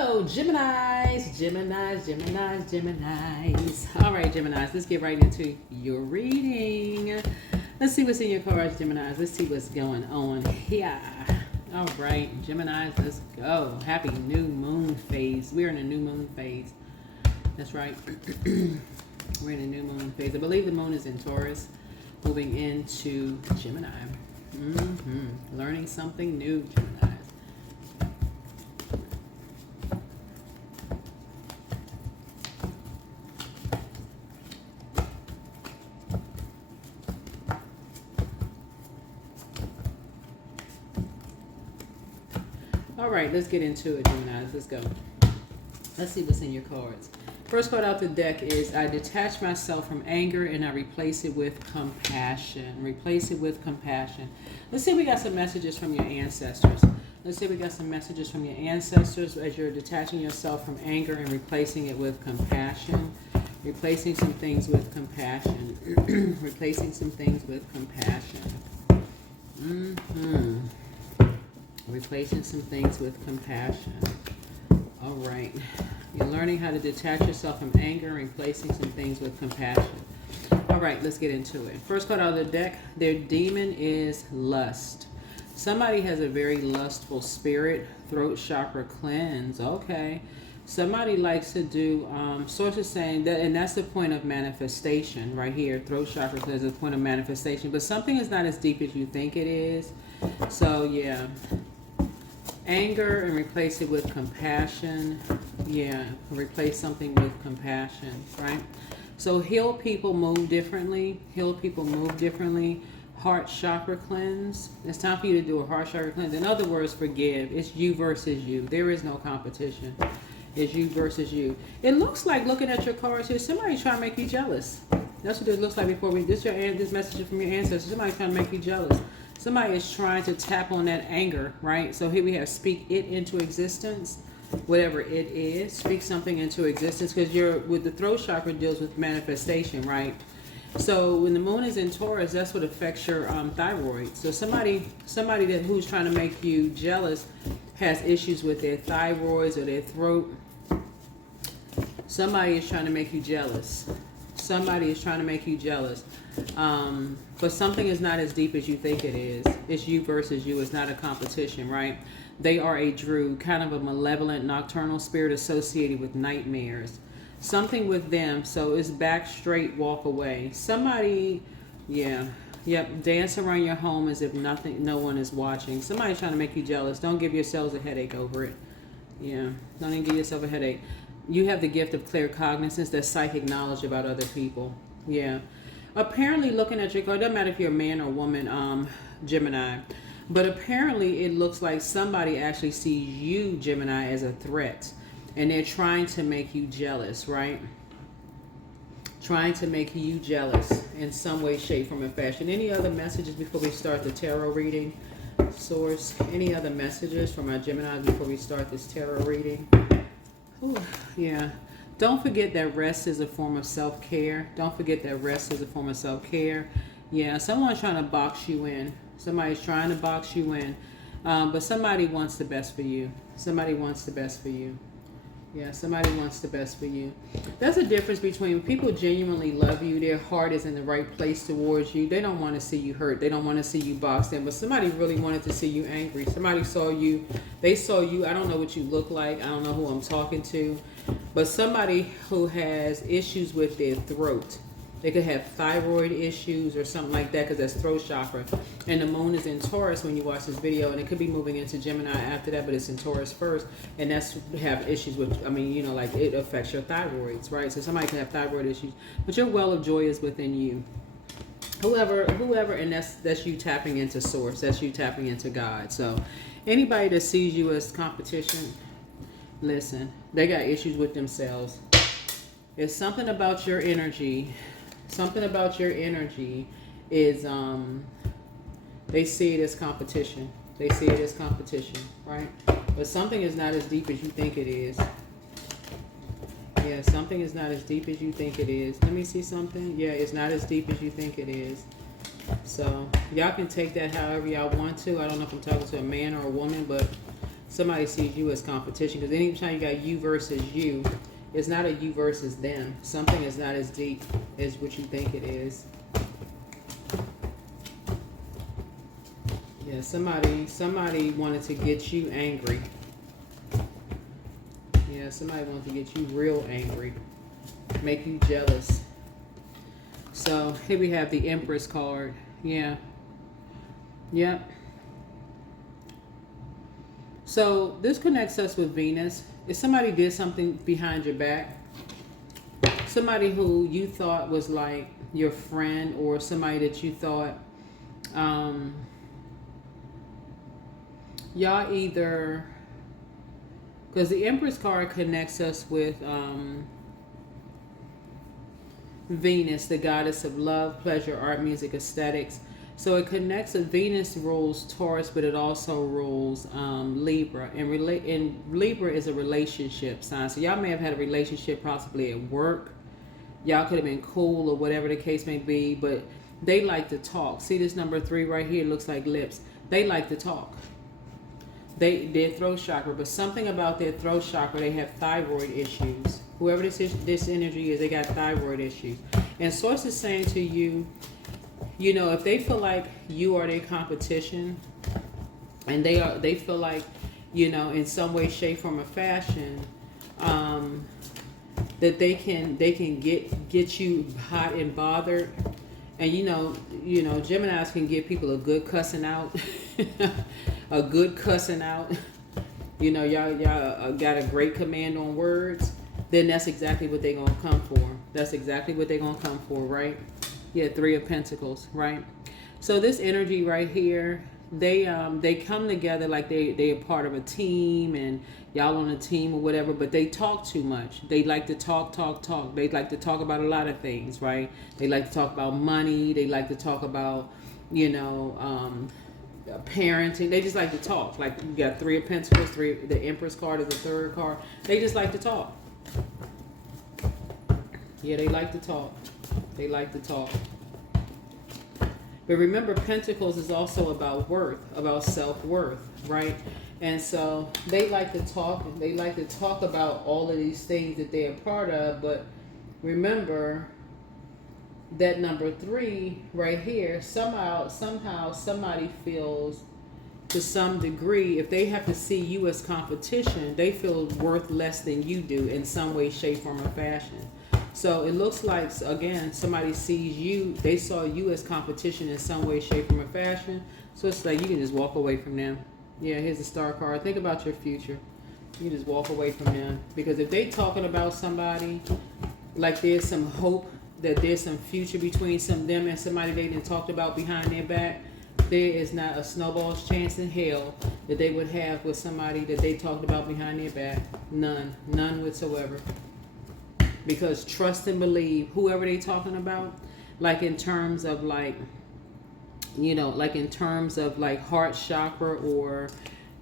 Hello, Geminis. All right, Geminis, let's get right into your reading. Let's see what's in your cards, Geminis. Let's see what's going on here. All right, Geminis, let's go. Happy new moon phase. We're in a new moon phase. That's right. We're in a new moon phase. I believe the moon is in Taurus, moving into Gemini. Learning something new, Geminis. All right, let's get into it, Geminis. Let's go. Let's see what's in your cards. First card out the deck is I detach myself from anger and I replace it with compassion. Replace it with compassion. Let's see if we got some messages from your ancestors. Let's see if we got some messages from your ancestors as you're detaching yourself from anger and replacing it with compassion. Replacing some things with compassion. Replacing some things with compassion. Replacing some things with compassion. All right. You're learning how to detach yourself from anger and replacing some things with compassion. All right, let's get into it. First card out of the deck, their demon is lust. Somebody has a very lustful spirit. Throat chakra cleanse. Okay. Somebody likes to do, sources saying that, and that's the point of manifestation right here. Throat chakra cleanse is the point of manifestation. But something is not as deep as you think it is. So, yeah. Anger and replace it with compassion. Yeah, replace something with compassion, right? So heal people move differently. Heal people move differently. Heart chakra cleanse. It's time for you to do a heart chakra cleanse. In other words, forgive. It's you versus you. There is no competition. It's you versus you. It looks like, looking at your cards here, somebody's trying to make you jealous. That's what it looks like before we, this message from your ancestors. Somebody's trying to make you jealous. Somebody is trying to tap on that anger, right? So here we have speak it into existence, whatever it is. Speak something into existence, because you're with the throat chakra deals with manifestation, right? So when the moon is in Taurus, that's what affects your thyroid. So somebody who's trying to make you jealous has issues with their thyroids or their throat. Somebody is trying to make you jealous. Somebody is trying to make you jealous. But something is not as deep as you think it is. It's you versus you. It's not a competition, right? They are a Drew, kind of a malevolent nocturnal spirit associated with nightmares. Something with them. So it's back straight, walk away. Somebody, yeah. Yep, dance around your home as if no one is watching. Somebody's trying to make you jealous. Don't give yourselves a headache over it. Yeah, don't even give yourself a headache. You have the gift of clear cognizance, that's psychic knowledge about other people. Yeah. Apparently, looking at your card, it doesn't matter if you're a man or woman, Gemini, but apparently it looks like somebody actually sees you, Gemini, as a threat, and they're trying to make you jealous, right? Trying to make you jealous in some way, shape, form, or fashion. Any other messages before we start the tarot reading? Source, any other messages from our Gemini before we start this tarot reading? Ooh, yeah. Don't forget that rest is a form of self-care. Don't forget that rest is a form of self-care. Yeah, someone's trying to box you in. Somebody's trying to box you in. But somebody wants the best for you. Somebody wants the best for you. Yeah, somebody wants the best for you. That's a difference between people genuinely love you. Their heart is in the right place towards you. They don't want to see you hurt. They don't want to see you boxed in. But somebody really wanted to see you angry. Somebody saw you. They saw you. I don't know what you look like. I don't know who I'm talking to. But somebody who has issues with their throat. They could have thyroid issues or something like that, because that's throat chakra. And the moon is in Taurus when you watch this video, and it could be moving into Gemini after that, but it's in Taurus first. And that's have issues with, I mean, you know, like it affects your thyroids, right? So somebody can have thyroid issues, but your well of joy is within you. Whoever, and that's you tapping into source. That's you tapping into God. So anybody that sees you as competition, listen, they got issues with themselves. It's something about your energy. Something about your energy is, they see it as competition. They see it as competition, right? But something is not as deep as you think it is. Yeah, something is not as deep as you think it is. Let me see something. Yeah, it's not as deep as you think it is. So y'all can take that however y'all want to. I don't know if I'm talking to a man or a woman, but Somebody sees you as competition, because anytime you got you versus you, it's not a you versus them. Something is not as deep as what you think it is. Yeah, somebody wanted to get you angry. Yeah, somebody wanted to get you real angry, make you jealous. So here we have the Empress card. Yeah. Yep. So this connects us with Venus. If somebody did something behind your back, somebody who you thought was like your friend, or somebody that you thought, y'all either, because the Empress card connects us with Venus, the goddess of love, pleasure, art, music, aesthetics. So it connects with Venus rules Taurus, but it also rules Libra. And Libra is a relationship sign. So y'all may have had a relationship possibly at work. Y'all could have been cool or whatever the case may be, but they like to talk. See this number 3 right here looks like lips. They like to talk. Their throat chakra, but something about their throat chakra, they have thyroid issues. Whoever this energy is, they got thyroid issues. And Source is saying to you, you know, if they feel like you are their competition, and they feel like, you know, in some way, shape, form, or fashion, that they can get you hot and bothered. And you know, Geminis can give people a good cussing out, a good cussing out. You know, y'all got a great command on words. Then that's exactly what they're gonna come for. That's exactly what they're gonna come for, right? Yeah, 3 of Pentacles, right? So this energy right here, they come together like they are part of a team, and y'all on a team or whatever, but they talk too much. They like to talk. They like to talk about a lot of things, right? They like to talk about money. They like to talk about, you know, parenting. They just like to talk. Like you got 3 of Pentacles, the Empress card is the 3rd card. They just like to talk. Yeah, they like to talk. They like to talk. But remember, Pentacles is also about worth, about self-worth, right? And so they like to talk, and they like to talk about all of these things that they're a part of. But remember that number 3 right here, somehow somebody feels, to some degree, if they have to see you as competition, they feel worth less than you do in some way, shape, form, or fashion. So it looks like, again, somebody sees you, they saw you as competition in some way, shape, form, or fashion. So it's like you can just walk away from them. Yeah, here's the Star card. Think about your future. You just walk away from them. Because if they talking about somebody, like there's some hope that there's some future between them and somebody they done talked about behind their back, there is not a snowball's chance in hell that they would have with somebody that they talked about behind their back. None whatsoever. Because trust and believe whoever they talking about, like in terms of like, you know, like in terms of like heart chakra or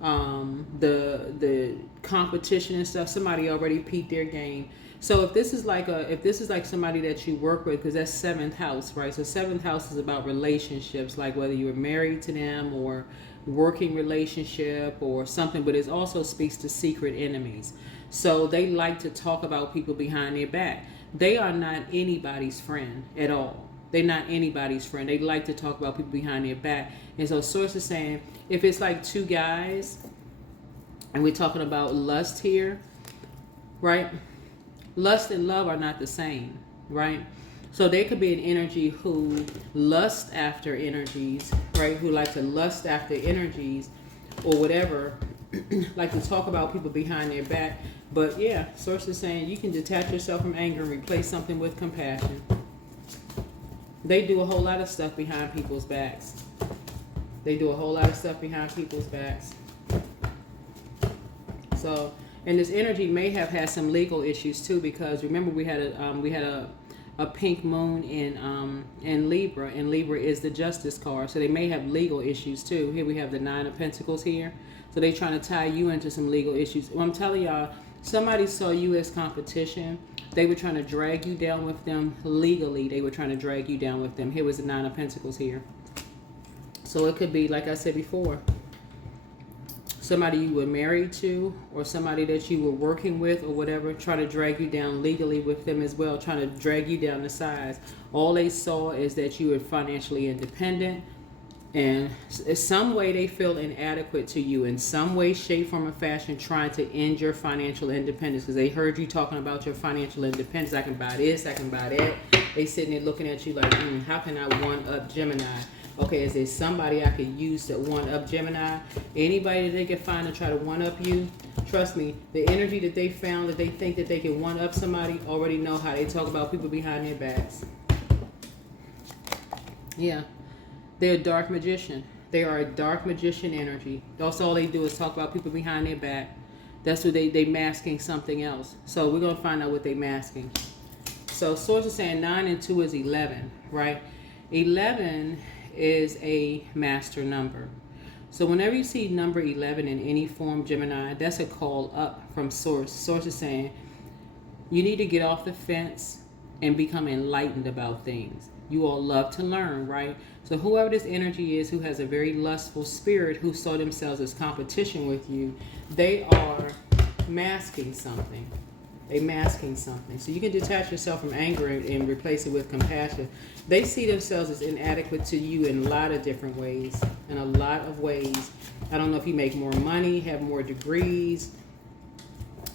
the competition and stuff, somebody already peaked their game. So if this is like somebody that you work with, because that's 7th house, right? So 7th house is about relationships, like whether you were married to them or working relationship or something, but it also speaks to secret enemies. So they like to talk about people behind their back. They are not anybody's friend at all. They're not anybody's friend. They like to talk about people behind their back. And so Source is saying, if it's like 2 guys, and we're talking about lust here, right? Lust and love are not the same, right? So there could be an energy who lust after energies, right? Who like to lust after energies or whatever, like to talk about people behind their back. But yeah, Source is saying you can detach yourself from anger and replace something with compassion. They do a whole lot of stuff behind people's backs. They do a whole lot of stuff behind people's backs. So, and this energy may have had some legal issues too, because remember we had a pink moon in Libra, and Libra is the Justice card. So they may have legal issues too. Here we have the 9 of Pentacles here. So they're trying to tie you into some legal issues. Well, I'm telling y'all, somebody saw you as competition. They were trying to drag you down with them legally. They were trying to drag you down with them. Here was the 9 of Pentacles here. So it could be, like I said before, somebody you were married to, or somebody that you were working with or whatever, try to drag you down legally with them as well, trying to drag you down the sides. All they saw is that you were financially independent, and in some way they feel inadequate to you in some way, shape, form, or fashion, trying to end your financial independence because they heard you talking about your financial independence. I can buy this, I can buy that. They sitting there looking at you like, how can I one up Gemini? Okay, is there somebody I could use to one up Gemini? Anybody that they can find to try to one up you? Trust me, the energy that they found that they think that they can one up somebody already know how they talk about people behind their backs. Yeah. They're a dark magician. They are a dark magician energy. That's all they do is talk about people behind their back. That's what they masking something else. So we're going to find out what they masking. So source is saying 9 and 2 is 11, right? 11 is a master number. So whenever you see number 11 in any form, Gemini, that's a call up from source. Source is saying you need to get off the fence and become enlightened about things. You all love to learn, right? So whoever this energy is who has a very lustful spirit, who saw themselves as competition with you, they are masking something. They masking something. So you can detach yourself from anger and replace it with compassion. They see themselves as inadequate to you in a lot of different ways. In a lot of ways. I don't know if you make more money, have more degrees,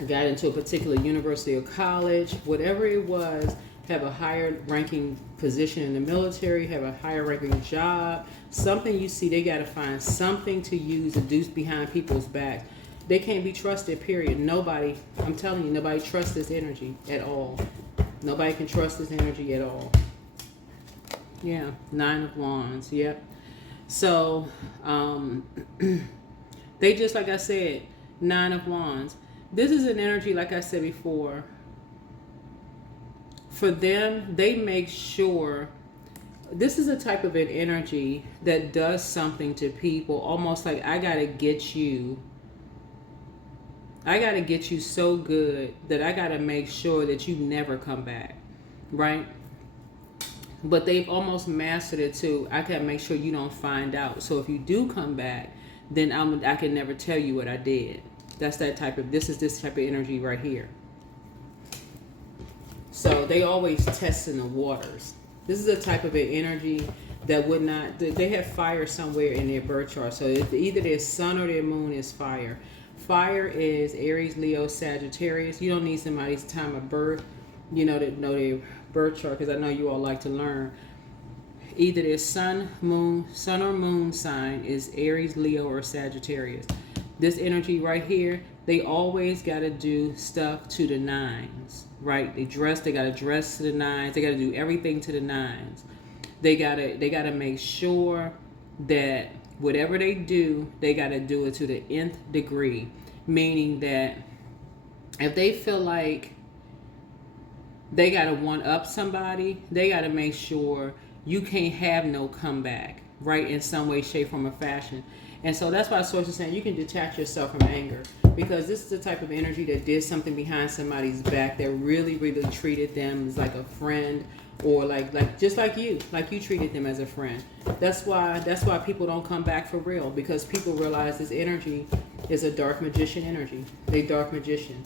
got into a particular university or college, whatever it was, have a higher ranking position in the military, have a higher ranking job, something you see, they got to find something to use to do behind people's back. They can't be trusted, period. Nobody, I'm telling you, nobody trusts this energy at all. Nobody can trust this energy at all. Yeah, 9 of Wands, yep. So, they just, like I said, 9 of Wands. This is an energy, like I said before, for them, they make sure, this is a type of an energy that does something to people, almost like I got to get you so good that I got to make sure that you never come back, right? But they've almost mastered it too. I can make sure you don't find out. So if you do come back, then I can never tell you what I did. That's that type of, this type of energy right here. So they always testing the waters. This is a type of an energy that would not, they have fire somewhere in their birth chart. So either their sun or their moon is fire. Fire is Aries, Leo, Sagittarius. You don't need somebody's time of birth, you know, to know their birth chart, because I know you all like to learn. Either their sun or moon sign is Aries, Leo, or Sagittarius. This energy right here, they always got to do stuff to the nines, right? They got to dress to the nines. They got to do everything to the nines. They got to make sure that whatever they do, they got to do it to the nth degree. Meaning that if they feel like they got to one up somebody, they got to make sure you can't have no comeback, right? In some way, shape, form, or fashion. And so that's why Source is saying you can detach yourself from anger, because this is the type of energy that did something behind somebody's back, that really, really treated them as like a friend, or like just like you treated them as a friend. That's why people don't come back for real, because people realize this energy is a dark magician energy. They dark magician.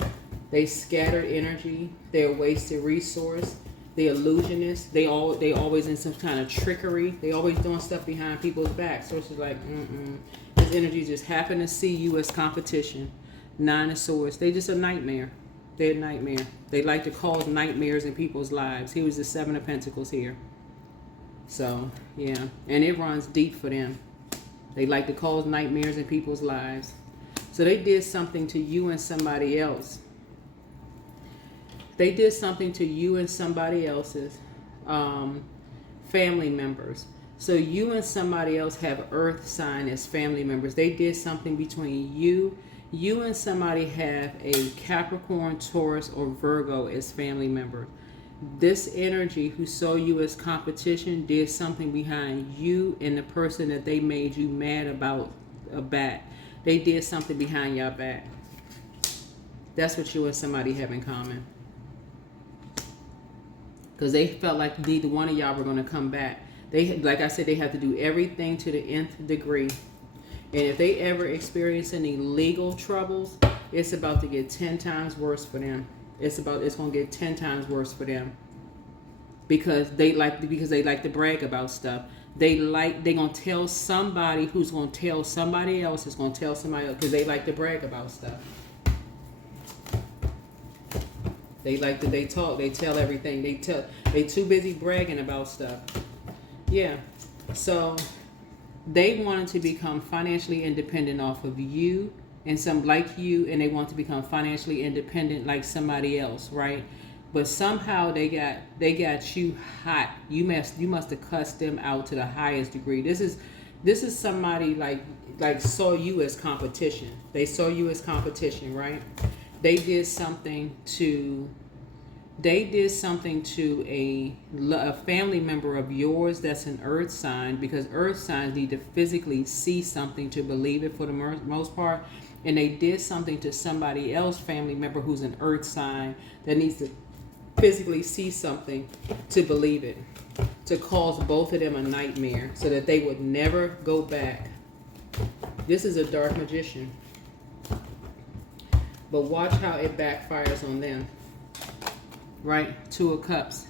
They scattered energy. They're a wasted resource. They illusionists. They always in some kind of trickery. They always doing stuff behind people's backs. So it's just like, This energy just happen to see you as competition. 9 of Swords. They just a nightmare. They're a nightmare. They like to cause nightmares in people's lives. Here was the 7 of Pentacles here. So, yeah. And it runs deep for them. They like to cause nightmares in people's lives. So they did something to you and somebody else. They did something to you and somebody else's family members. So you and somebody else have earth sign as family members. They did something between you. You and somebody have a Capricorn, Taurus, or Virgo as family members. This energy who saw you as competition did something behind you and the person that they made you mad about a back. They did something behind your back. That's what you and somebody have in common. Because they felt like neither one of y'all were going to come back. They, like I said, they have to do everything to the nth degree. And if they ever experience any legal troubles, it's about to get 10 times worse for them. It's going to get 10 times worse for them. Because they like to brag about stuff. They gonna tell somebody who's gonna tell somebody else is gonna tell somebody else, because they like to brag about stuff. They talk, they tell everything. They too busy bragging about stuff. Yeah. So they wanted to become financially independent off of you, and some like you, and they want to become financially independent like somebody else, right? But somehow they got you hot. You must have cussed them out to the highest degree. This is somebody like saw you as competition. They saw you as competition, right? They did something to a family member of yours that's an earth sign, because earth signs need to physically see something to believe it for the most part. And they did something to somebody else, family member who's an earth sign, that needs to physically see something to believe it, to cause both of them a nightmare so that they would never go back. This is a dark magician. But watch how it backfires on them. Right? Two of Cups.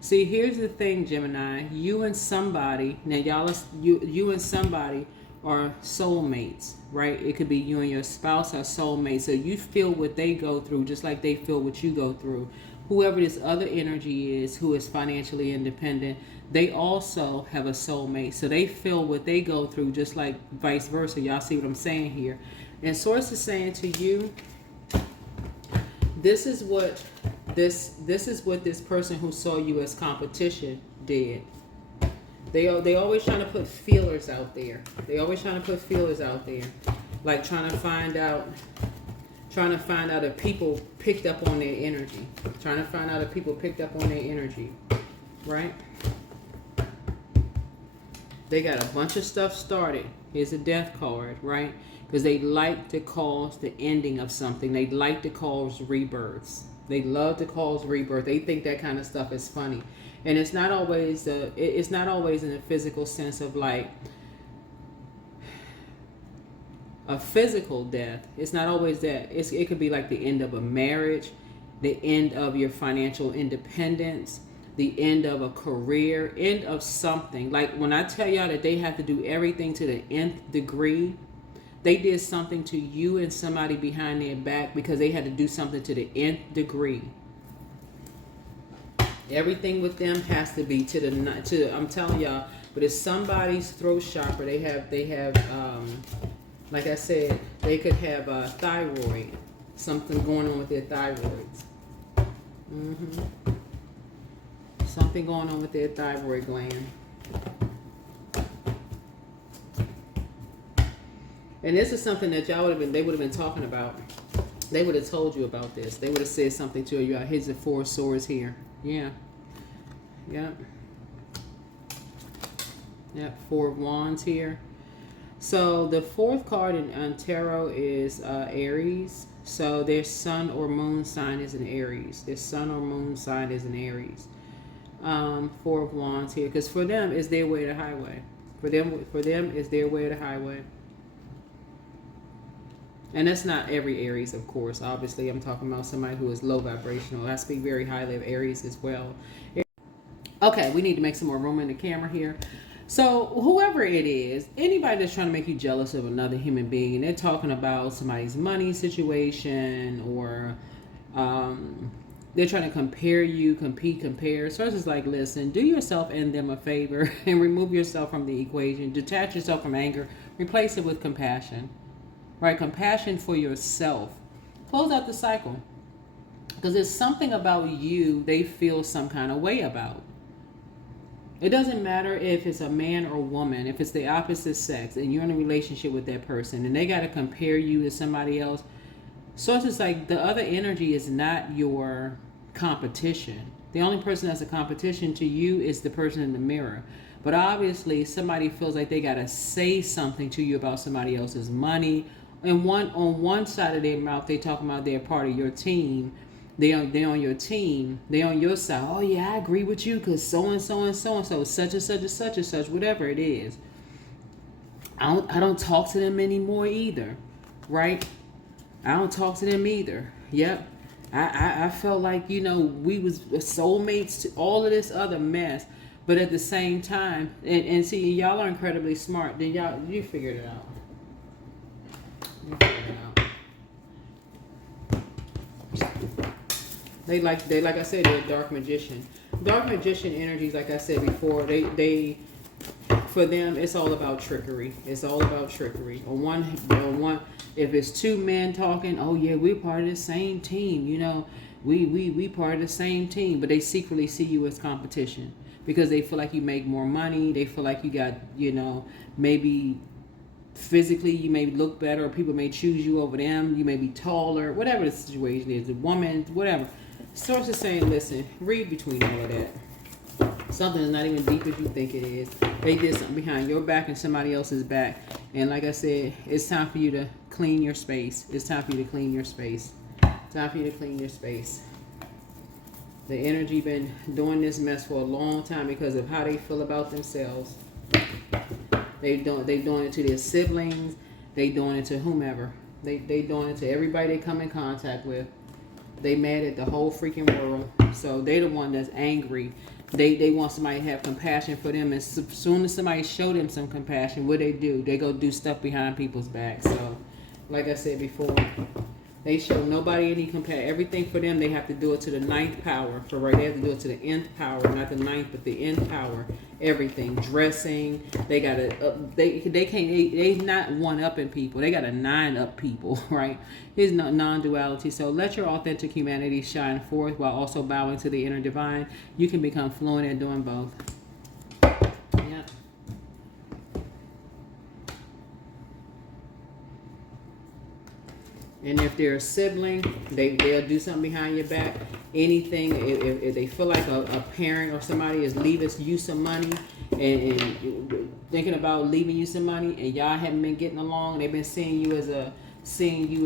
See, here's the thing, Gemini. You and somebody, now you and somebody are soulmates, right? It could be you and your spouse are soulmates. So you feel what they go through just like they feel what you go through. Whoever this other energy is who is financially independent, they also have a soulmate. So they feel what they go through just like vice versa. Y'all see what I'm saying here? And Source is saying to you, this is what this person who saw you as competition did. They always trying to put feelers out there. Like trying to find out if people picked up on their energy. Right? They got a bunch of stuff started. Here's a death card, right? Because they like to cause the ending of something. They like to cause rebirths. They love to cause rebirth. They think that kind of stuff is funny. And it's not always in a physical sense of like a physical death. It's not always that. It could be like the end of a marriage, the end of your financial independence, the end of a career, end of something. Like when I tell y'all that they have to do everything to the nth degree, they did something to you and somebody behind their back because they had to do something to the nth degree. Everything with them has to be to I'm telling y'all, but it's somebody's throat chakra. They have like I said, they could have a thyroid, something going on with their thyroids. Something going on with their thyroid gland. And this is something that they would have been talking about. They would have told you about this. They would have said something to you. Here's the Four of Swords here. Yeah. Four of Wands here. So the fourth card in tarot is Aries. So their sun or moon sign is an Aries. Four of Wands here, because for them it's their way to highway. For them it's their way to highway. And that's not every Aries, of course. Obviously, I'm talking about somebody who is low vibrational. I speak very highly of Aries as well. Okay, we need to make some more room in the camera here. So whoever it is, anybody that's trying to make you jealous of another human being, they're talking about somebody's money situation, or they're trying to compare you, compare. So it's just like, listen, do yourself and them a favor and remove yourself from the equation. Detach yourself from anger. Replace it with compassion. Right? Compassion for yourself. Close out the cycle. Because there's something about you they feel some kind of way about. It doesn't matter if it's a man or woman, if it's the opposite sex and you're in a relationship with that person and they got to compare you to somebody else. So it's just like the other energy is not your competition. The only person that's a competition to you is the person in the mirror. But obviously somebody feels like they got to say something to you about somebody else's money. And on one side of their mouth, they talking about they're part of your team. They on your team. They on your side. Oh yeah, I agree with you because so and so and so and so, such and such and such and such, whatever it is. I don't talk to them anymore either, right? I don't talk to them either. Yep. I felt like, you know, we was soulmates to all of this other mess. But at the same time, and see, y'all are incredibly smart. Then you figured it out. You figured it out. They like I said, they're a dark magician. Dark magician energies, like I said before, they for them, it's all about trickery. It's all about trickery. On one, if it's two men talking, oh yeah, we're part of the same team. You know, we part of the same team, but they secretly see you as competition because they feel like you make more money. They feel like you got, you know, maybe physically you may look better, or people may choose you over them. You may be taller, whatever the situation is. A woman, whatever. Source is saying, listen, read between all of that. Something is not even deep as you think it is. They did something behind your back and somebody else's back. And like I said, it's time for you to clean your space. It's time for you to clean your space. Time for you to clean your space. The energy been doing this mess for a long time because of how they feel about themselves. They doing it to their siblings. They doing it to whomever. They doing it to everybody they come in contact with. They mad at the whole freaking world. So they the one that's angry. They want somebody to have compassion for them. As soon as somebody show them some compassion, what they do? They go do stuff behind people's backs. So, like I said before, they show nobody any compassion. Everything for them, they have to do it to the ninth power. For right, they have to do it to the nth power, not the ninth, but the nth power. Everything, dressing. They gotta. They not one upping people. They got a 9 up people, right? Here's no non-duality. So let your authentic humanity shine forth while also bowing to the inner divine. You can become fluent at doing both. Yeah. And if they're a sibling, they'll do something behind your back. Anything, if they feel like a parent or somebody is leaving you some money and thinking about leaving you some money, and y'all haven't been getting along, they've been seeing you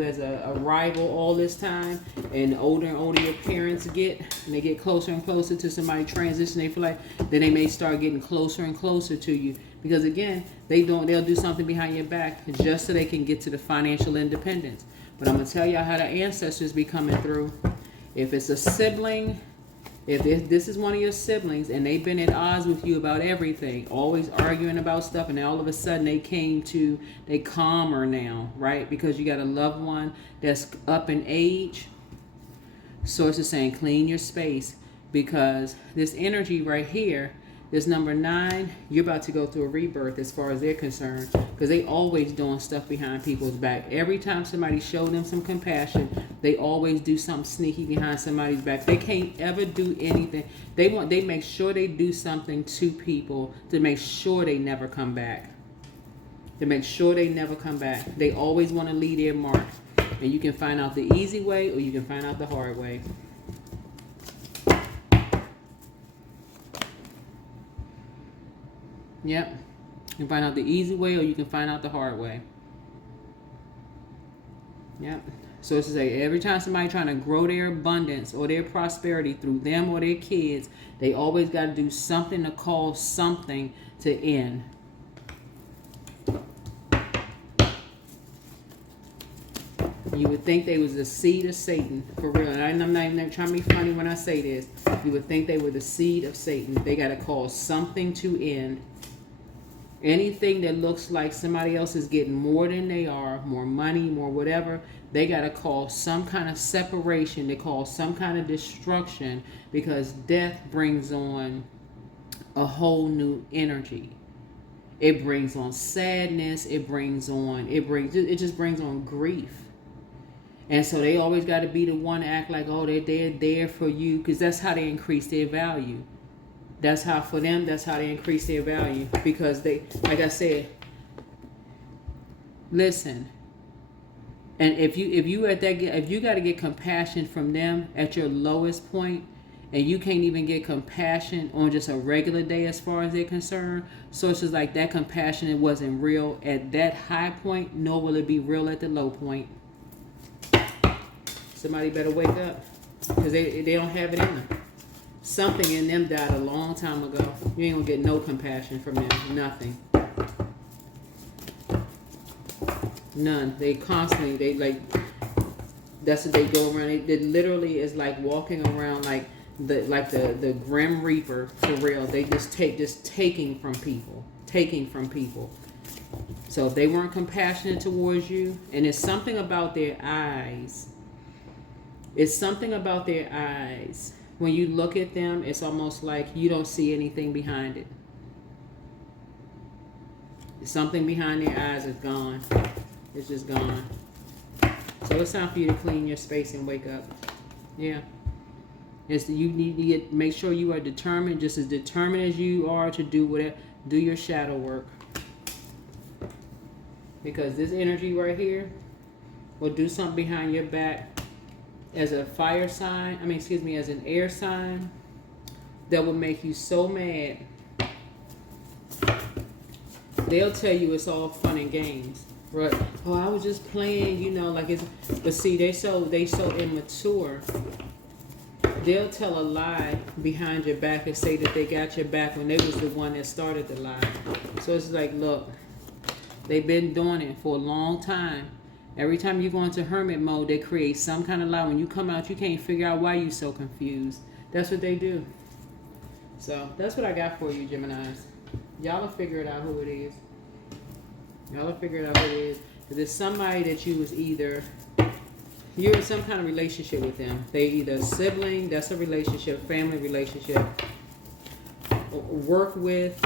as a rival all this time, and the older and older your parents get, and they get closer and closer to somebody transition, they feel like, then they may start getting closer and closer to you. Because again, they'll do something behind your back just so they can get to the financial independence. But I'm going to tell y'all how the ancestors be coming through. If it's a sibling, if this is one of your siblings and they've been at odds with you about everything, always arguing about stuff, and all of a sudden they calmer now, right? Because you got a loved one that's up in age. Source is saying clean your space, because this energy right here, this number 9, you're about to go through a rebirth as far as they're concerned, because they always doing stuff behind people's back. Every time somebody show them some compassion, they always do something sneaky behind somebody's back. They can't ever do anything. They make sure they do something to people to make sure they never come back. To make sure they never come back. They always want to leave their mark. And you can find out the easy way, or you can find out the hard way. Yep. You can find out the easy way, or you can find out the hard way. Yep. So it's to say, every time somebody trying to grow their abundance or their prosperity through them or their kids, they always got to do something to cause something to end. You would think they was the seed of Satan, for real. And I'm not even trying to be funny when I say this. You would think they were the seed of Satan. They got to cause something to end. Anything that looks like somebody else is getting more than they are, more money, more whatever, they got to cause some kind of separation. They cause some kind of destruction, because death brings on a whole new energy. It brings on sadness. It just brings on grief. And so they always got to be the one to act like, oh, they're there for you, because that's how they increase their value. That's how they increase their value, because they, like I said, listen. And if you got to get compassion from them at your lowest point, and you can't even get compassion on just a regular day as far as they're concerned, so it's just like that compassion, it wasn't real at that high point, nor will it be real at the low point. Somebody better wake up, because they don't have it in them. Something in them died a long time ago. You ain't gonna get no compassion from them. Nothing. None. They constantly, they like, that's what they go around. It literally is like walking around like the Grim Reaper for real. They just taking from people. Taking from people. So if they weren't compassionate towards you, and it's something about their eyes. It's something about their eyes. When you look at them, it's almost like you don't see anything behind it. Something behind their eyes is gone. It's just gone. So it's time for you to clean your space and wake up. Yeah. You need to make sure you are determined, just as determined as you are to do whatever. Do your shadow work. Because this energy right here will do something behind your back as a fire sign. As an air sign that will make you so mad. They'll tell you it's all fun and games. Right. Oh, I was just playing, like it's, but see, they so immature. They'll tell a lie behind your back and say that they got your back when they was the one that started the lie. So it's like, look, they've been doing it for a long time. Every time you go into hermit mode, they create some kind of lie. When you come out, you can't figure out why you're so confused. That's what they do. So that's what I got for you, Geminis. Y'all will figure it out who it is. Y'all will figure it out who it is. Because it's somebody that you was either, you're in some kind of relationship with them. They either a sibling, that's a relationship, family relationship, work with,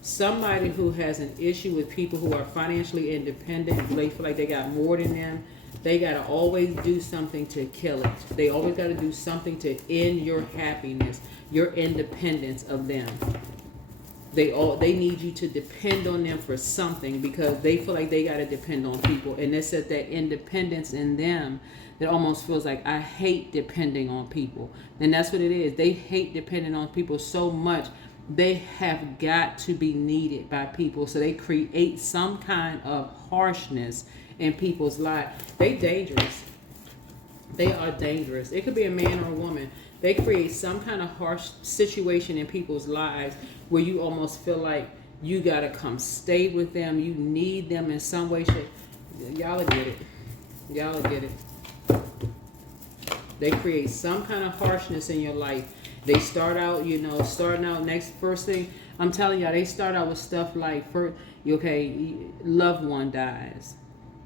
somebody who has an issue with people who are financially independent. They feel like they got more than them. They got to always do something to kill it. They always got to do something to end your happiness, your independence of them. They need you to depend on them for something because they feel like they got to depend on people. And it's at that independence in them that almost feels like, I hate depending on people. And that's what it is. They hate depending on people so much. They have got to be needed by people. So they create some kind of harshness in people's lives. They dangerous. They are dangerous. It could be a man or a woman. They create some kind of harsh situation in people's lives where you almost feel like you got to come stay with them. You need them in some way, shape. Y'all will get it. Y'all will get it. They create some kind of harshness in your life. They start out, first thing, I'm telling y'all, they start out with stuff like, loved one dies,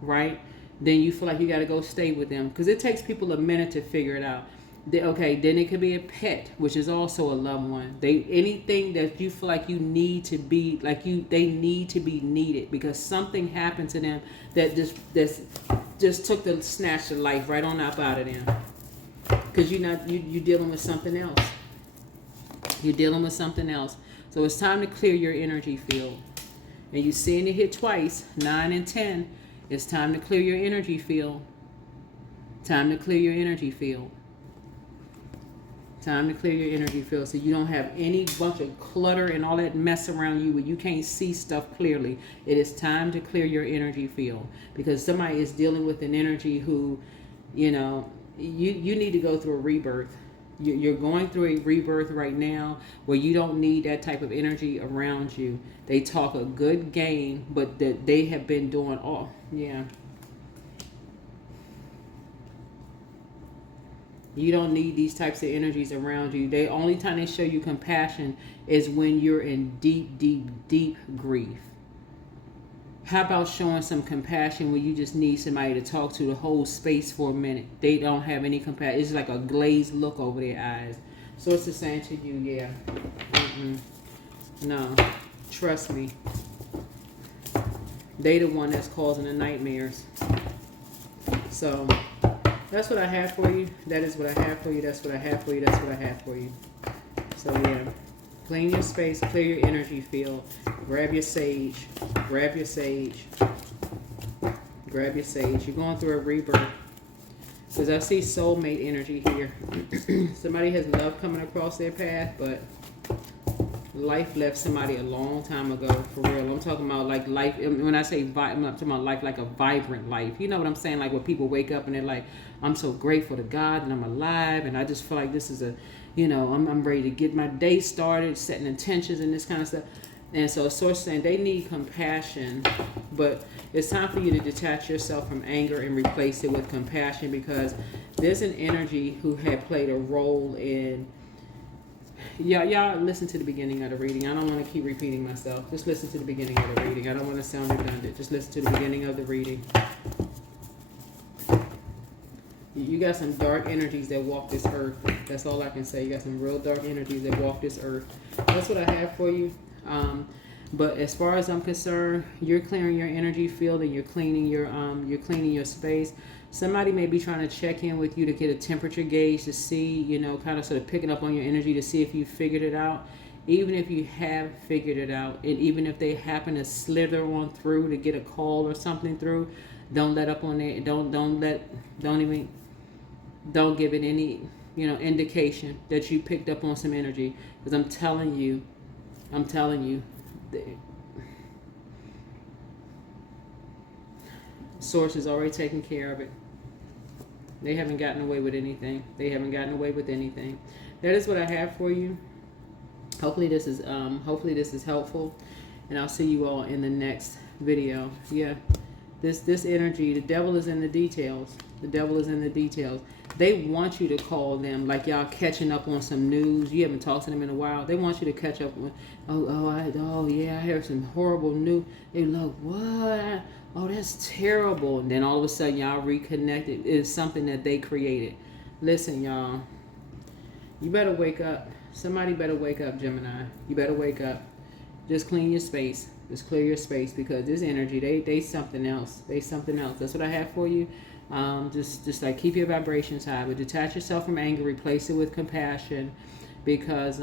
right? Then you feel like you got to go stay with them because it takes people a minute to figure it out. Then it could be a pet, which is also a loved one. Anything that you feel like you need to be, they need to be needed because something happened to them that just took the snatch of life right on up out of them. Because you're dealing with something else. You're dealing with something else. So it's time to clear your energy field. And you're seeing it hit twice, 9 and 10. It's time to clear your energy field. Time to clear your energy field. Time to clear your energy field so you don't have any bunch of clutter and all that mess around you where you can't see stuff clearly. It is time to clear your energy field because somebody is dealing with an energy who, you need to go through a rebirth. You're going through a rebirth right now where you don't need that type of energy around you. They talk a good game, but that they have been doing all, yeah. You don't need these types of energies around you. The only time they show you compassion is when you're in deep, deep, deep grief. How about showing some compassion when you just need somebody to talk to the whole space for a minute? They don't have any compassion. It's like a glazed look over their eyes. So it's the same to you, yeah. No, trust me. They the one that's causing the nightmares. So that's what I have for you. That is what I have for you. That's what I have for you. That's what I have for you. So yeah, clean your space, clear your energy field. Grab your sage. Grab your sage. Grab your sage. You're going through a rebirth. Because I see soulmate energy here. Somebody has love coming across their path, but life left somebody a long time ago, for real. I'm talking about like life. When I say I'm not talking about life like a vibrant life. You know what I'm saying? Like when people wake up and they're like, I'm so grateful to God and I'm alive. And I just feel like this is I'm ready to get my day started, setting intentions and this kind of stuff. And so Source is saying they need compassion, but it's time for you to detach yourself from anger and replace it with compassion, because there's an energy who had played a role in... Y'all listen to the beginning of the reading. I don't want to keep repeating myself. Just listen to the beginning of the reading. I don't want to sound redundant. Just listen to the beginning of the reading. You got some dark energies that walk this earth. That's all I can say. You got some real dark energies that walk this earth. That's what I have for you. But as far as I'm concerned, you're clearing your energy field and you're cleaning your space. Somebody may be trying to check in with you to get a temperature gauge to see, you know, kind of sort of picking up on your energy to see if you figured it out. Even if you have figured it out, and even if they happen to slither on through to get a call or something through, don't let up on it. Don't give it any, you know, indication that you picked up on some energy. Because I'm telling you, Source is already taking care of it. They haven't gotten away with anything. That is what I have for you. Hopefully this is helpful, and I'll see you all in the next video. Yeah, this energy, the devil is in the details. They want you to call them like y'all catching up on some news. You haven't talked to them in a while. They want you to catch up with, I heard some horrible news. They look, what? Oh, that's terrible. And then all of a sudden y'all reconnected. It's something that they created. Listen, y'all, you better wake up. Somebody better wake up, Gemini. You better wake up. Just clean your space. Just clear your space, because this energy, they something else. That's what I have for you. Just like keep your vibrations high, but detach yourself from anger, replace it with compassion, because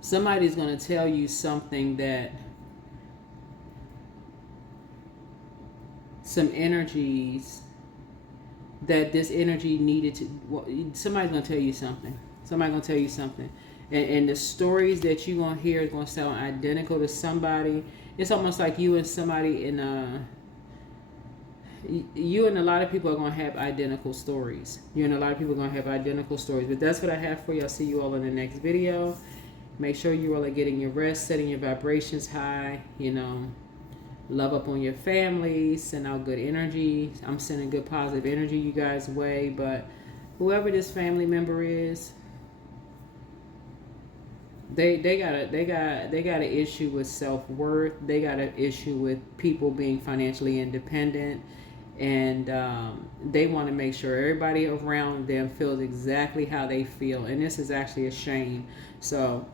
somebody's going to tell you something that some energies that this energy needed to, somebody's going to tell you something. And the stories that you're going to hear is going to sound identical to somebody. It's almost like you and somebody in you and a lot of people are going to have identical stories. But that's what I have for you. I'll see you all in the next video. Make sure you all are getting your rest, setting your vibrations high, you know. Love up on your family, send out good energy. I'm sending good positive energy you guys' way, but whoever this family member is, they got an issue with self-worth. They got an issue with people being financially independent, and they want to make sure everybody around them feels exactly how they feel, and this is actually a shame. So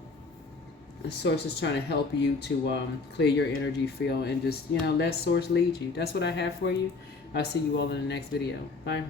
the Source is trying to help you to clear your energy field and just, you know, let Source lead you. That's what I have for you. I'll see you all in the next video. Bye.